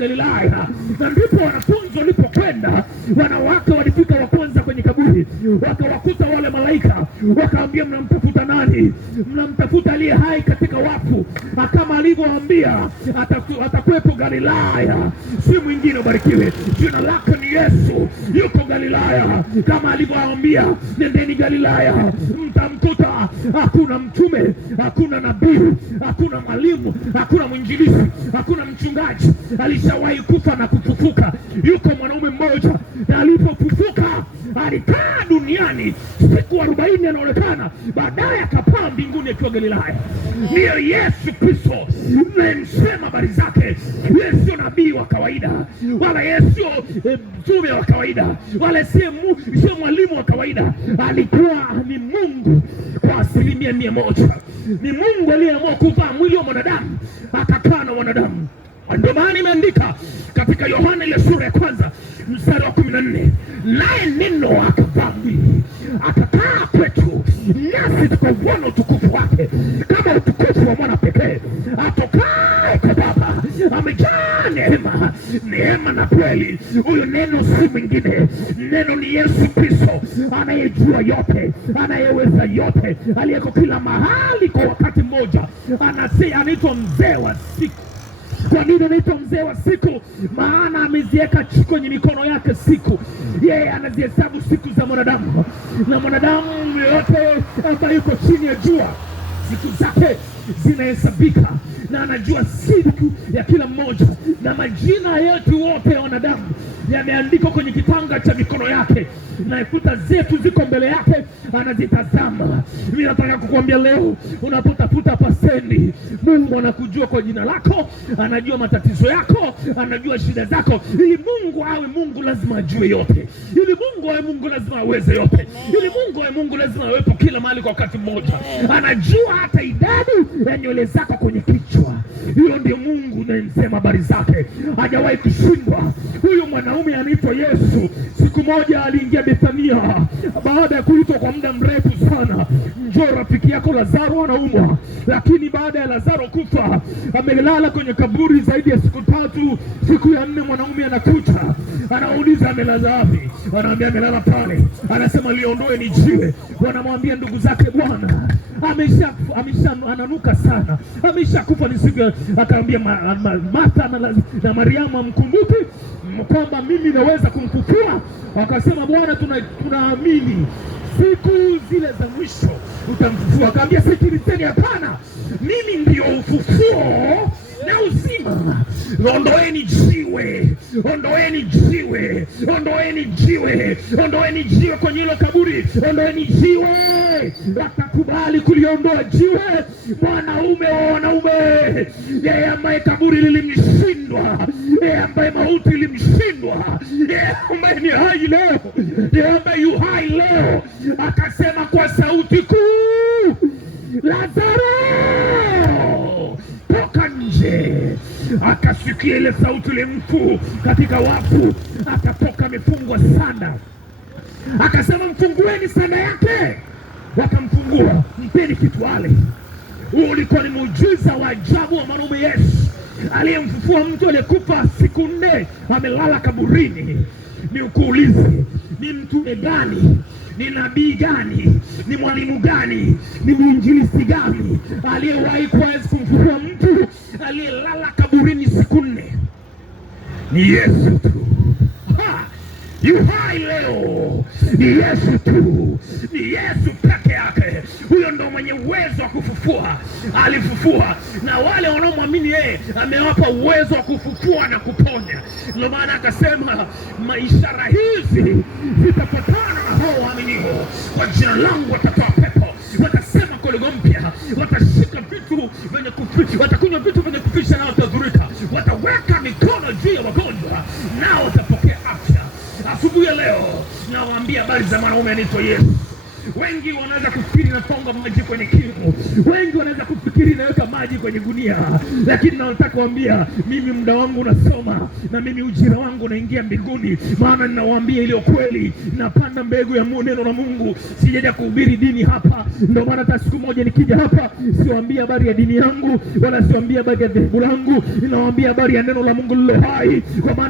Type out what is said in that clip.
Galilaya. Na ndipo wanafunzi walipokwenda, wanawake walifika wa kwanza kwenye kaburi, wakawakuta wale malaika, wakaambia, mnamtafuta nani? Mnamtafuta aliye hai katika wafu, kama alivyowaambia atakuwepo Galilaya, si mwingine. Ubarikiwe, jina lake ni Yesu, yuko Galilaya kama alivyowaambia, nendeni Galilaya, mtamkuta. Hakuna mtume, hakuna nabii, hakuna mwalimu, hakuna mwinjilisti, hakuna mchungaji alishawahi kufa na kufufuka. Yuko mwanaume mmoja, na alipofufuka alikaa duniani siku 40, anaonekana, baadaye akapaa mbinguni akiwa Galilaya. Ndiyo Yesu Kristo mnayemsema habari zake. Yesu sio nabii wa kawaida, wala Yesu sio mtume wa kawaida, wala sio mwalimu wa kawaida. Alikuwa ni Mungu kwa 100%. Ni Mungu aliyeamua kuvaa mwili wa mwanadamu, akakaa na wanadamu. Ndio maana imeandika katika Yohana ile sura ya kwanza mstari wa 14, naye neno akavaa mwili akakaa kwetu, nasi tukauona utukufu wake kama utukufu wa mwana pekee atokaye kwa Baba, amejaa neema na kweli. Huyu neno si mwingine, neno ni Yesu Kristo, anayejua yote, anayeweza yote, aliyeko kila mahali kwa wakati mmoja. Anaitwa mzee wa siku. Kwa nini anaitwa mzee wa siku? Maana ameziweka kwenye mikono yake siku. Yeye anazihesabu siku za mwanadamu, na mwanadamu yote ambaye yuko chini ya jua siku zake zinahesabika, na anajua siku ya kila mmoja, na majina yetu wote ya wanadamu yameandikwa kwenye kitanga cha mikono yake, na kuta zetu ziko mbele yake, anazitazama. Mimi nataka kukuambia leo, unapotafuta paseni, Mungu anakujua kwa jina lako, anajua matatizo yako, anajua shida zako. Ili Mungu awe Mungu lazima ajue yote. Ili Mungu awe Mungu lazima aweze yote. Ili Mungu awe Mungu lazima awepo kila mahali kwa wakati mmoja. Anajua hata idadi ya nywele zako kwenye kichwa. Hiyo ndio Mungu unayemsema habari zake, hajawahi kushindwa. Huyu mwanaume anaitwa Yesu. Siku moja aliingia Bethania baada ya kuitwa kwa muda mrefu sana, njoo rafiki yako Lazaro anaumwa. Lakini baada ya Lazaro kufa, amelala kwenye kaburi zaidi ya siku 3. Siku ya 4 mwanaume anakuja, anauliza amelala wapi? Anaambia amelala pale. Anasema liondoe ni jiwe. Wanamwambia ndugu zake, Bwana ananuka sana, ameshakufa ni siku. Akaambia Martha na Mariamu, amkumbuki kwamba mimi naweza kumfufua? Wakasema, Bwana tunaamini siku zile za mwisho utamfufua. Akaambia, sikilizeni, hapana, mimi ndio ufufuo na uzima. Ondoeni jiwe, ondoeni jiwe, ondoeni jiwe, ondoeni jiwe kwenye hilo kaburi, ondoeni jiwe. Watakubali kuliondoa jiwe, mwanaume wa wanaume, yeye ambaye kaburi lilimshindwa, yeye ambaye mauti ilimshindwa, yeye ambaye ni hai leo, yeye ambaye yu hai leo, akasema kwa sauti kuu, Lazaro, toka nje. Akasikia ile sauti, ile mfu katika wafu akatoka amefungwa sanda. Akasema, mfungueni sanda yake. Wakamfungua, mpeni kitu ale. Huo ulikuwa ni muujiza wa ajabu wa mwanaume Yesu aliyemfufua mtu aliyekufa siku 4 amelala kaburini. Ni ukuulize, ni mtume gani? Ni nabii gani? Ni mwalimu gani? Ni mwinjilisti gani aliyewahi kuweza kumfufua mtu aliyelala kaburini siku 4? Ni Yesu tu. Yu hai leo, ni Yesu tu, ni Yesu peke yake. Huyo ndo mwenye uwezo wa kufufua. Alifufua, na wale wanaomwamini yeye amewapa uwezo wa kufufua na kuponya. Ndio maana akasema, ishara hizi zitafuatana na hao waaminio, kwa jina langu watatoa pepo, watasema kwa lugha mpya, watashika vitu vyenye kuficha, watakunywa vitu vyenye kuficha, nao watadhurika, wataweka mikono juu ya wagonjwa, nao watapokea afya. Asubuhi ya leo nawaambia habari za mwanaume anaitwa Yesu. Wengi wanaweza kufikiri natonga maji kwenye kinu, wengi wanaweza kufikiri naweka maji kwenye gunia, lakini nataka kuambia mimi muda wangu unasoma, na mimi ujira wangu unaingia mbinguni. Maana ninawaambia ile kweli, napanda mbegu ya neno la Mungu. Sijaja kuhubiri dini hapa. Ndio maana hata siku moja nikija hapa siwaambie habari ya dini yangu, wala siwaambie habari ya dhehebu langu. Ninawaambia habari ya neno la Mungu lilo hai, kwa maana